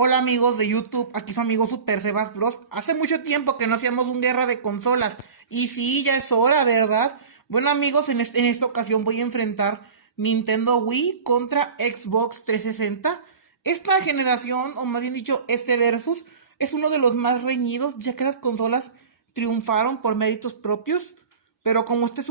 Hola amigos de YouTube, aquí su amigo Super Sebas Bros. Hace mucho tiempo que no hacíamos un guerra de consolas. Y sí, ya es hora, ¿verdad? Bueno amigos, en esta ocasión voy a enfrentar Nintendo Wii contra Xbox 360. Esta generación, o más bien dicho, este versus, es uno de los más reñidos, ya que esas consolas triunfaron por méritos propios. Pero como este es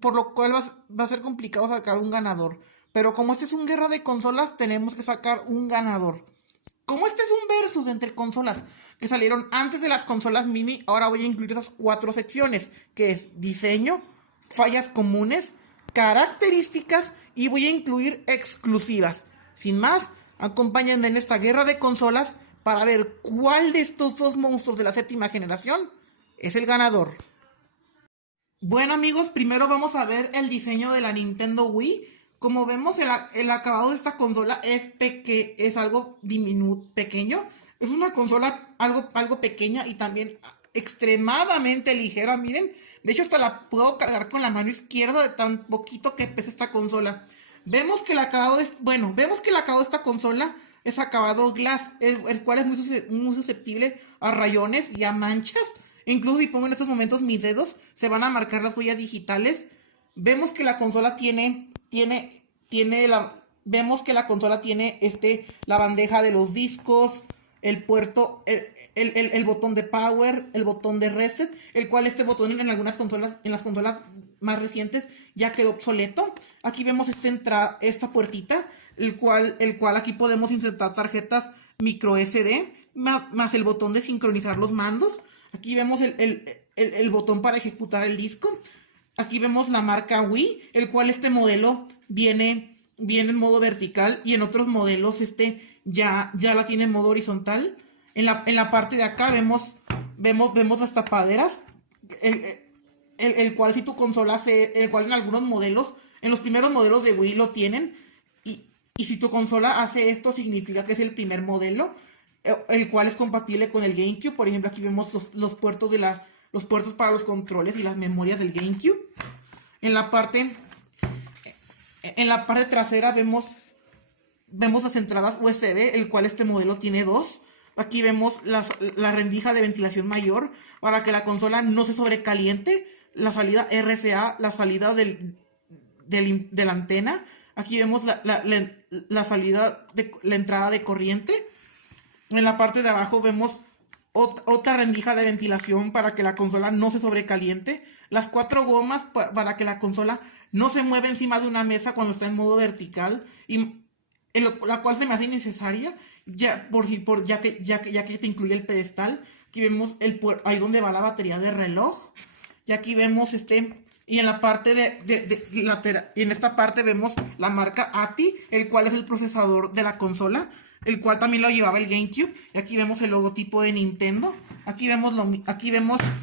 por lo cual va a ser complicado sacar un ganador. Pero como este es un guerra de consolas, tenemos que sacar un ganador. Como este es un versus entre consolas que salieron antes de las consolas mini, ahora voy a incluir esas cuatro secciones, que es diseño, fallas comunes, características y voy a incluir exclusivas. Sin más, acompáñenme en esta guerra de consolas para ver cuál de estos dos monstruos de la séptima generación es el ganador. Bueno amigos, primero vamos a ver el diseño de la Nintendo Wii. Como vemos, el acabado de esta consola es algo diminuto, pequeño. Es una consola algo pequeña y también extremadamente ligera, miren. De hecho, hasta la puedo cargar con la mano izquierda de tan poquito que pesa esta consola. Vemos que el acabado vemos que el acabado de esta consola es acabado glass, el cual es muy susceptible a rayones y a manchas. Incluso si pongo en estos momentos mis dedos, se van a marcar las huellas digitales. Vemos que la consola vemos que la consola tiene la bandeja de los discos, el puerto, el botón de power, el botón de reset, el cual este botón en algunas consolas, en las consolas más recientes, ya quedó obsoleto. Aquí vemos esta puertita, el cual aquí podemos insertar tarjetas micro SD, más el botón de sincronizar los mandos. Aquí vemos el botón para ejecutar el disco. Aquí vemos la marca Wii, el cual este modelo viene en modo vertical y en otros modelos ya la tiene en modo horizontal. En la parte de acá vemos las tapaderas, el cual si tu consola el cual en algunos modelos, en los primeros modelos de Wii lo tienen, y si tu consola hace esto significa que es el primer modelo, el cual es compatible con el GameCube. Por ejemplo, aquí vemos los puertos los puertos para los controles y las memorias del GameCube. En la parte trasera vemos las entradas USB, el cual este modelo tiene dos. Aquí vemos la rendija de ventilación mayor para que la consola no se sobrecaliente. La salida RCA, la salida de la antena. Aquí vemos la salida de la entrada de corriente. En la parte de abajo vemos otra rendija de ventilación para que la consola no se sobrecaliente. Las cuatro gomas para que la consola no se mueva encima de una mesa cuando está en modo vertical. Y la cual se me hace innecesaria. Ya que te incluye el pedestal. Aquí vemos ahí donde va la batería de reloj. Y aquí vemos y en la parte lateral, y en esta parte vemos la marca ATI, el cual es el procesador de la consola, el cual también lo llevaba el GameCube. Y aquí vemos el logotipo de Nintendo. Aquí vemos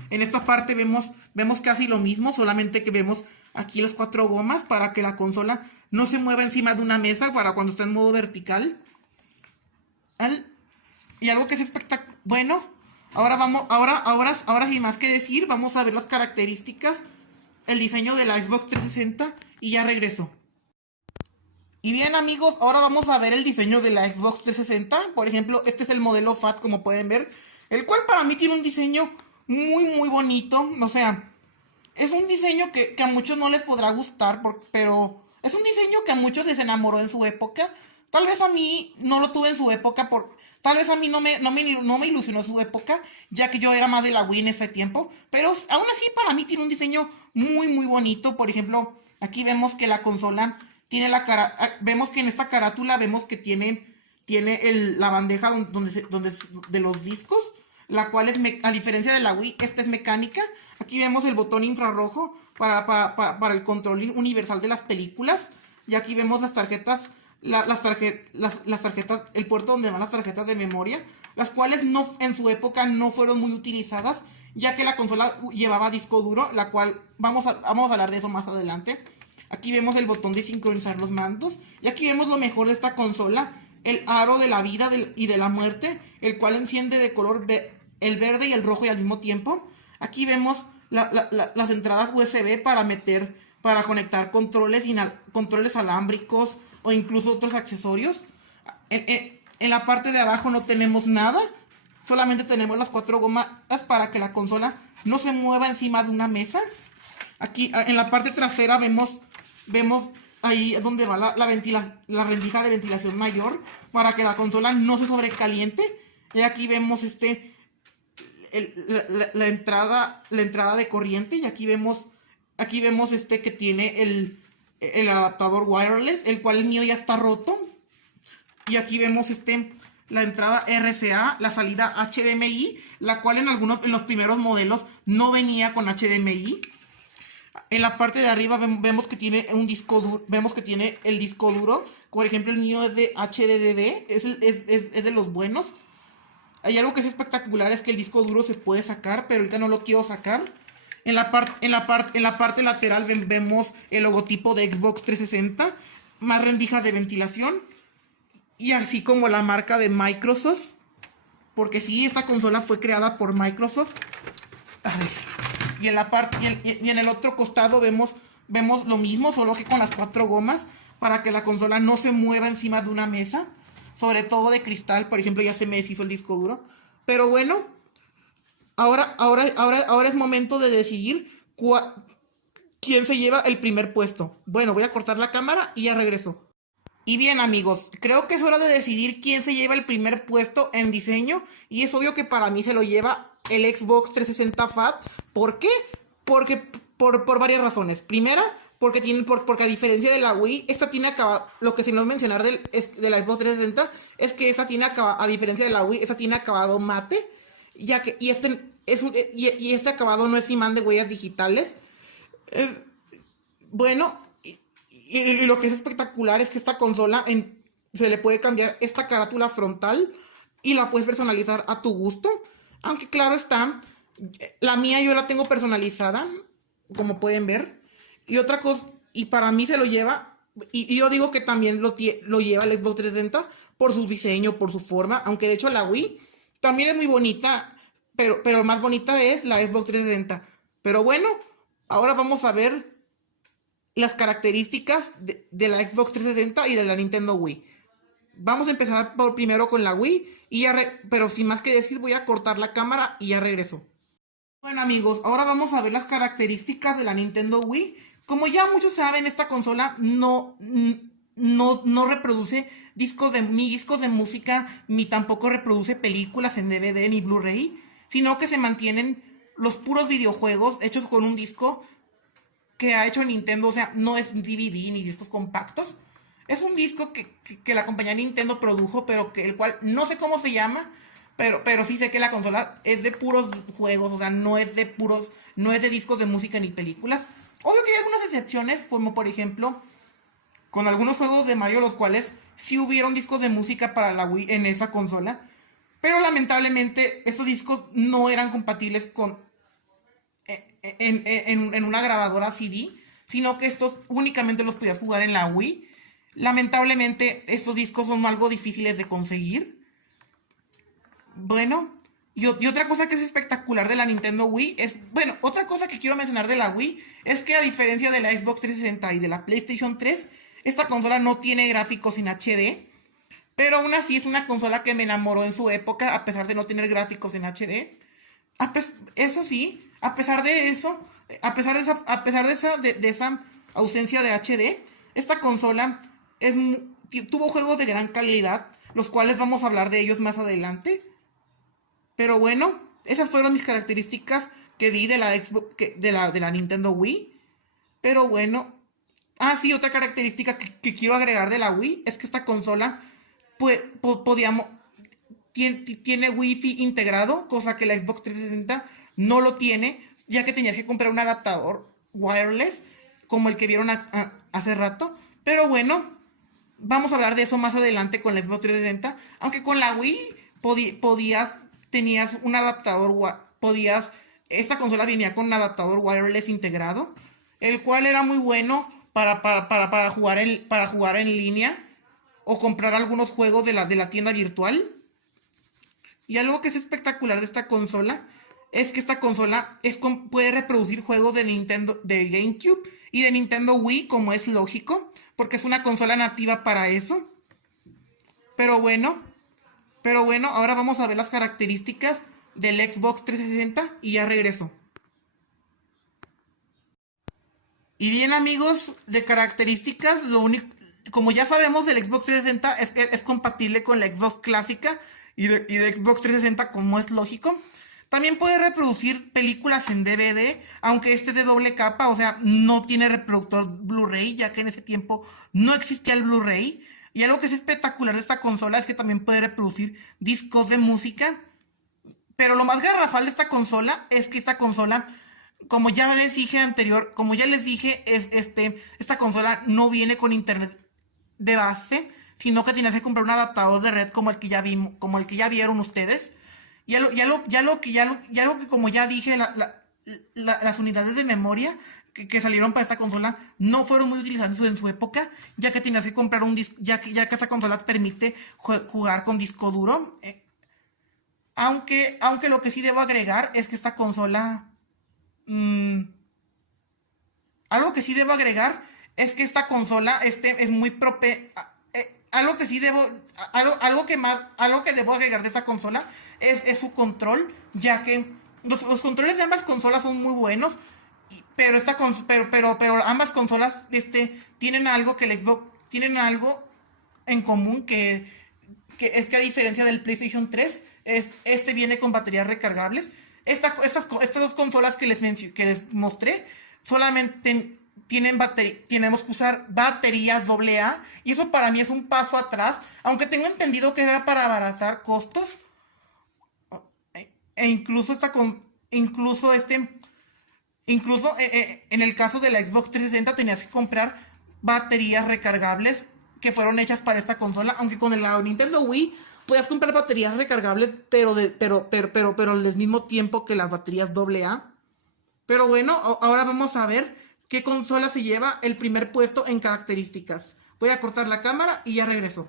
en esta parte vemos casi lo mismo, solamente que vemos aquí las cuatro gomas para que la consola no se mueva encima de una mesa para cuando está en modo vertical. Y algo que es espectacular. Bueno, ahora sin más que decir, vamos a ver las características, el diseño de la Xbox 360 y ya regreso. Y bien amigos, ahora vamos a ver el diseño de la Xbox 360. Por ejemplo, este es el modelo FAT, como pueden ver, el cual para mí tiene un diseño muy bonito. O sea, es un diseño que a muchos no les podrá gustar, pero es un diseño que a muchos les enamoró en su época. Tal vez a mí no lo tuve en su época, tal vez a mí no me ilusionó su época, ya que yo era más de la Wii en ese tiempo. Pero aún así para mí tiene un diseño muy bonito. Por ejemplo, aquí vemos que la consola tiene vemos que en esta carátula vemos que tiene la bandeja de los discos, la cual a diferencia de la Wii, esta es mecánica. Aquí vemos el botón infrarrojo para el control universal de las películas. Y aquí vemos las tarjetas, el puerto donde van las tarjetas de memoria, las cuales en su época no fueron muy utilizadas, ya que la consola llevaba disco duro, la cual vamos a hablar de eso más adelante. Aquí vemos el botón de sincronizar los mandos. Y aquí vemos lo mejor de esta consola, el aro de la vida y de la muerte, el cual enciende de color el verde y el rojo y al mismo tiempo. Aquí vemos las entradas USB para conectar controles alámbricos o incluso otros accesorios. En la parte de abajo no tenemos nada. Solamente tenemos las 4 gomas para que la consola no se mueva encima de una mesa. Aquí en la parte trasera vemos ahí donde va la rendija de ventilación mayor para que la consola no se sobrecaliente. Y aquí vemos la entrada de corriente. Y aquí vemos que tiene el adaptador wireless, el cual el mío ya está roto. Y aquí vemos la entrada RCA, la salida HDMI, la cual en los primeros modelos no venía con HDMI. En la parte de arriba vemos que tiene un disco duro, vemos que tiene el disco duro. Por ejemplo, el mío es de HDD, es de los buenos. Hay algo que es espectacular, es que el disco duro se puede sacar, pero ahorita no lo quiero sacar. En la parte lateral vemos el logotipo de Xbox 360, más rendijas de ventilación, y así como la marca de Microsoft, porque sí, esta consola fue creada por Microsoft. A ver. Y en el otro costado vemos lo mismo, solo que con las 4 gomas, para que la consola no se mueva encima de una mesa, sobre todo de cristal. Por ejemplo, ya se me deshizo el disco duro. Pero bueno, ahora es momento de decidir quién se lleva el primer puesto. Bueno, voy a cortar la cámara y ya regreso. Y bien, amigos, creo que es hora de decidir quién se lleva el primer puesto en diseño. Y es obvio que para mí se lo lleva el Xbox 360 Fat. ¿Por qué? Porque por varias razones. Primera, porque a diferencia de la Wii, esta tiene acabado. Lo que se nos mencionar de la Xbox 360 es que esta tiene acabado, a diferencia de la Wii, esta tiene acabado mate. Y este acabado no es imán de huellas digitales. Bueno. Y lo que es espectacular es que esta consola se le puede cambiar esta carátula frontal y la puedes personalizar a tu gusto. Aunque claro está, la mía yo la tengo personalizada, como pueden ver. Y otra cosa, y para mí se lo lleva, y yo digo que también lo lleva el Xbox 360 por su diseño, por su forma. Aunque de hecho la Wii también es muy bonita, pero más bonita es la Xbox 360. Pero bueno, ahora vamos a ver las características de la Xbox 360 y de la Nintendo Wii. Vamos a empezar primero con la Wii, pero sin más que decir voy a cortar la cámara y ya regreso. Bueno, amigos, ahora vamos a ver las características de la Nintendo Wii. Como ya muchos saben, esta consola no reproduce ni discos de música, ni tampoco reproduce películas en DVD ni Blu-ray, sino que se mantienen los puros videojuegos hechos con un disco que ha hecho Nintendo. O sea, no es DVD ni discos compactos. Es un disco que la compañía Nintendo produjo, pero el cual no sé cómo se llama, pero sí sé que la consola es de puros juegos. O sea, no es de discos de música ni películas. Obvio que hay algunas excepciones, como por ejemplo, con algunos juegos de Mario, los cuales sí hubieron discos de música para la Wii en esa consola. Pero lamentablemente estos discos no eran compatibles en una grabadora CD, sino que estos únicamente los podías jugar en la Wii. Lamentablemente estos discos son algo difíciles de conseguir. Bueno, y otra cosa que es espectacular de la Nintendo Wii otra cosa que quiero mencionar de la Wii es que a diferencia de la Xbox 360 y de la PlayStation 3, esta consola no tiene gráficos en HD. Pero aún así es una consola que me enamoró en su época, a pesar de no tener gráficos en HD. Eso sí, a pesar de esa ausencia de HD, esta consola tuvo juegos de gran calidad, los cuales vamos a hablar de ellos más adelante. Pero bueno, esas fueron mis características que di de la Xbox, de la Nintendo Wii. Pero bueno, sí, otra característica que quiero agregar de la Wii es que esta consola tiene Wi-Fi integrado, cosa que la Xbox 360 no lo tiene, ya que tenías que comprar un adaptador wireless, como el que vieron hace rato. Pero bueno, vamos a hablar de eso más adelante con la Xbox 360. Aunque con la Wii tenías un adaptador, esta consola venía con un adaptador wireless integrado, el cual era muy bueno para jugar en línea o comprar algunos juegos de la tienda virtual. Y algo que es espectacular de esta consola es que esta consola puede reproducir juegos de Nintendo, de GameCube y de Nintendo Wii, como es lógico, porque es una consola nativa para eso. Pero bueno, Pero bueno, ahora vamos a ver las características del Xbox 360 y ya regreso. Y bien amigos, de características, lo único, como ya sabemos, el Xbox 360 es compatible con la Xbox clásica y de Xbox 360 como es lógico. También puede reproducir películas en DVD, aunque este es de doble capa, o sea, no tiene reproductor Blu-ray, ya que en ese tiempo no existía el Blu-ray. Y algo que es espectacular de esta consola es que también puede reproducir discos de música. Pero lo más garrafal de esta consola es que esta consola, como ya les dije, esta consola no viene con internet de base, sino que tienes que comprar un adaptador de red como el que ya vimos, como el que ya vieron ustedes. Ya lo que como ya dije, las unidades de memoria que salieron para esta consola no fueron muy utilizadas en su época, ya que tenías que comprar un disco, ya que esta consola permite jugar con disco duro. Aunque lo que sí debo agregar es que esta consola. mm, Algo que sí debo agregar es que esta consola es muy prope. Algo que sí debo. Algo que debo agregar de esta consola es su control, ya que los controles de ambas consolas son muy buenos. Pero pero ambas consolas tienen algo que el Xbox. Tienen algo en común que es que a diferencia del PlayStation 3, viene con baterías recargables. Estas dos consolas que les mostré solamente tenemos que usar baterías AA, y eso para mí es un paso atrás, aunque tengo entendido que era para abaratar costos. E incluso en el caso de la Xbox 360 tenías que comprar baterías recargables que fueron hechas para esta consola, aunque con la Nintendo Wii puedes comprar baterías recargables, pero del mismo tiempo que las baterías AA. Pero bueno, ahora vamos a ver qué consola se lleva el primer puesto en características. Voy a cortar la cámara y ya regreso.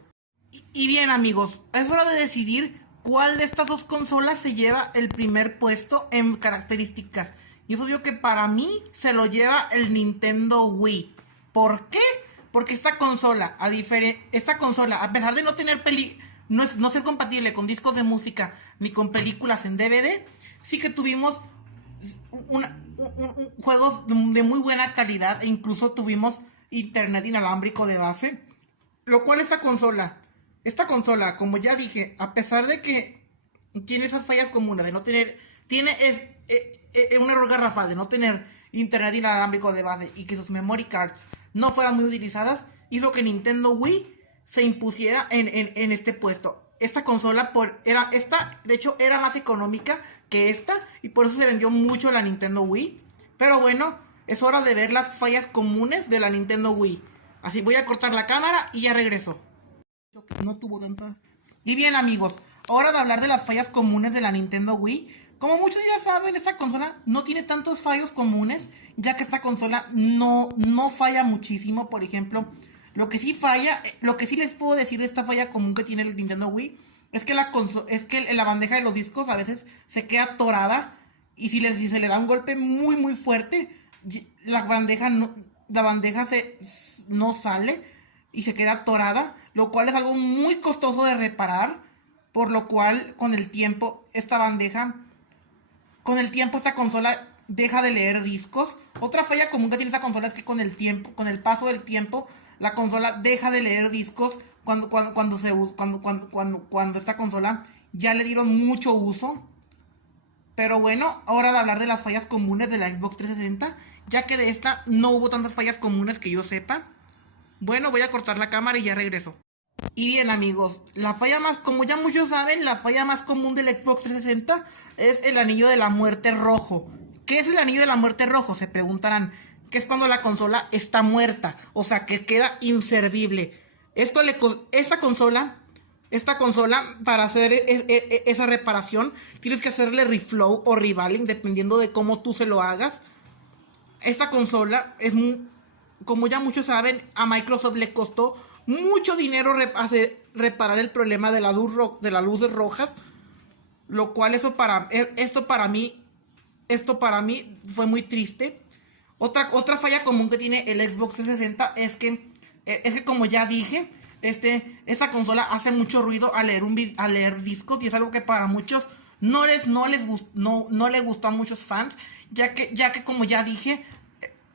Y bien amigos, es hora de decidir cuál de estas dos consolas se lleva el primer puesto en características. Y es obvio que para mí se lo lleva el Nintendo Wii. ¿Por qué? Porque esta consola, a pesar de no tener no ser compatible con discos de música ni con películas en DVD, sí que tuvimos juegos de muy buena calidad, e incluso tuvimos internet inalámbrico de base. Lo cual esta consola, como ya dije, a pesar de que tiene esas fallas comunes de no tener, un error garrafal de no tener internet inalámbrico de base y que sus memory cards no fueran muy utilizadas, hizo que Nintendo Wii se impusiera en este puesto. Esta consola de hecho era más económica que esta, y por eso se vendió mucho la Nintendo Wii. Pero bueno, es hora de ver las fallas comunes de la Nintendo Wii. Así voy a cortar la cámara y ya regreso. No tuvo tanta. Y bien amigos, hora de hablar de las fallas comunes de la Nintendo Wii. Como muchos ya saben, esta consola no tiene tantos fallos comunes, ya que esta consola no falla muchísimo. Por ejemplo, lo que sí les puedo decir de esta falla común que tiene el Nintendo Wii es que la bandeja de los discos a veces se queda atorada, y si se le da un golpe muy muy fuerte, la bandeja no sale y se queda atorada, lo cual es algo muy costoso de reparar, por lo cual con el tiempo esta consola deja de leer discos. Otra falla común que tiene esta consola es que con el paso del tiempo, la consola deja de leer discos cuando esta consola ya le dieron mucho uso. Pero bueno, hora de hablar de las fallas comunes de la Xbox 360, ya que de esta no hubo tantas fallas comunes que yo sepa. Bueno, voy a cortar la cámara y ya regreso. Y bien amigos, como ya muchos saben, la falla más común del Xbox 360 es el anillo de la muerte rojo. ¿Qué es el anillo de la muerte rojo? Se preguntarán. Que es cuando la consola está muerta, o sea, que queda inservible. Esta consola, para hacer esa reparación, tienes que hacerle reflow o revaling, dependiendo de cómo tú se lo hagas. Esta consola como ya muchos saben, a Microsoft le costó mucho dinero reparar el problema de de las luces rojas, lo cual esto para mí fue muy triste. Otra falla común que tiene el Xbox 360 es que como ya dije, esta consola hace mucho ruido al leer discos y es algo que para muchos no le gustó a muchos fans, ya que como ya dije,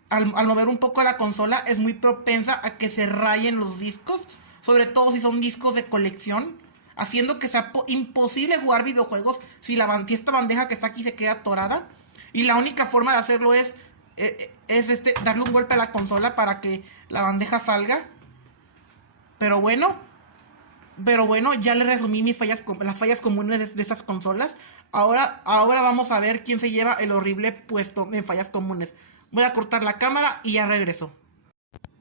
al mover un poco la consola es muy propensa a que se rayen los discos, sobre todo si son discos de colección, haciendo que sea imposible jugar videojuegos si esta bandeja que está aquí se queda atorada. Y la única forma de hacerlo es darle un golpe a la consola para que la bandeja salga. Pero bueno, ya le resumí las fallas comunes de estas consolas. Ahora vamos a ver quién se lleva el horrible puesto en fallas comunes. Voy a cortar la cámara y ya regreso.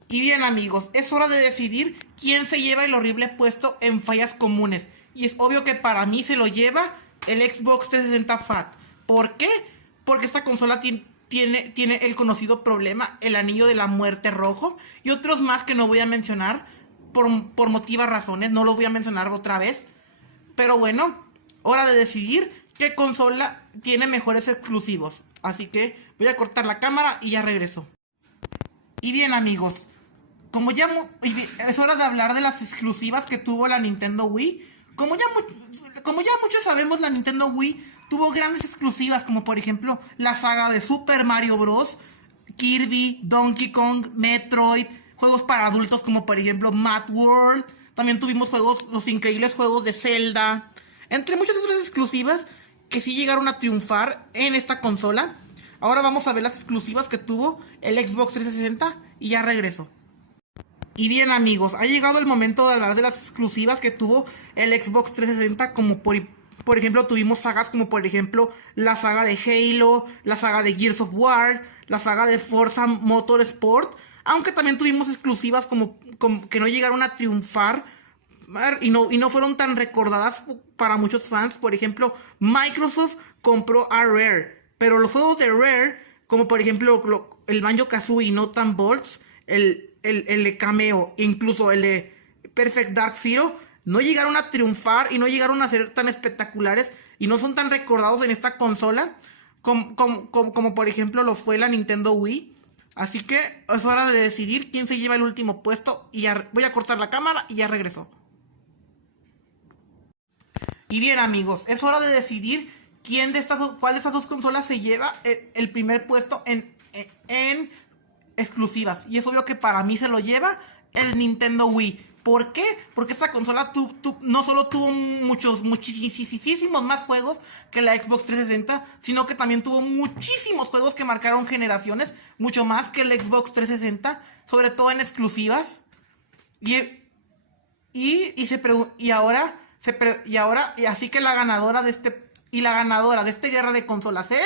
Y bien amigos, es hora de decidir quién se lleva el horrible puesto en fallas comunes. Y es obvio que para mí se lo lleva el Xbox 360 Fat. ¿Por qué? Porque esta consola tiene el conocido problema, el anillo de la muerte rojo. Y otros más que no voy a mencionar por motivas razones, no los voy a mencionar otra vez. Pero bueno, hora de decidir qué consola tiene mejores exclusivos. Así que voy a cortar la cámara y ya regreso. Y bien amigos, es hora de hablar de las exclusivas que tuvo la Nintendo Wii. Como ya muchos sabemos, la Nintendo Wii tuvo grandes exclusivas, como por ejemplo la saga de Super Mario Bros., Kirby, Donkey Kong, Metroid, juegos para adultos como por ejemplo Mad World. También tuvimos los increíbles juegos de Zelda, entre muchas otras exclusivas que sí llegaron a triunfar en esta consola. Ahora vamos a ver las exclusivas que tuvo el Xbox 360 y ya regreso. Y bien amigos, ha llegado el momento de hablar de las exclusivas que tuvo el Xbox 360, como por ejemplo tuvimos sagas como por ejemplo la saga de Halo, la saga de Gears of War, la saga de Forza Motorsport, aunque también tuvimos exclusivas como que no llegaron a triunfar y no fueron tan recordadas para muchos fans. Por ejemplo, Microsoft compró a Rare, pero los juegos de Rare, como por ejemplo el Banjo-Kazooie y Nuts & Bolts, el de Cameo, incluso el de Perfect Dark Zero, no llegaron a triunfar y no llegaron a ser tan espectaculares y no son tan recordados en esta consola como por ejemplo lo fue la Nintendo Wii. Así que es hora de decidir quién se lleva el último puesto y ya voy a cortar la cámara y ya regreso. Y bien amigos, es hora de decidir cuál de estas dos consolas se lleva el primer puesto en exclusivas. Y es obvio que para mí se lo lleva el Nintendo Wii. ¿Por qué? Porque esta consola no solo tuvo muchísimos más juegos que la Xbox 360, sino que también tuvo muchísimos juegos que marcaron generaciones, mucho más que el Xbox 360, sobre todo en exclusivas. Así que la ganadora de este guerra de consolas es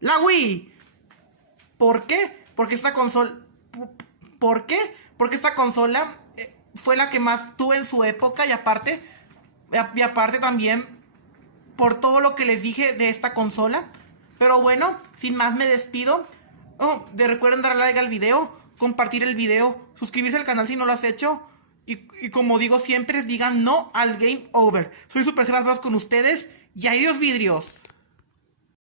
la Wii. ¿Por qué? Porque esta consola fue la que más tuve en su época y aparte también por todo lo que les dije de esta consola. Pero bueno, sin más me despido. Recuerden darle like al video, compartir el video, suscribirse al canal si no lo has hecho. Y como digo siempre, digan no al game over. Soy Super Sebas Bros con ustedes y adiós vidrios.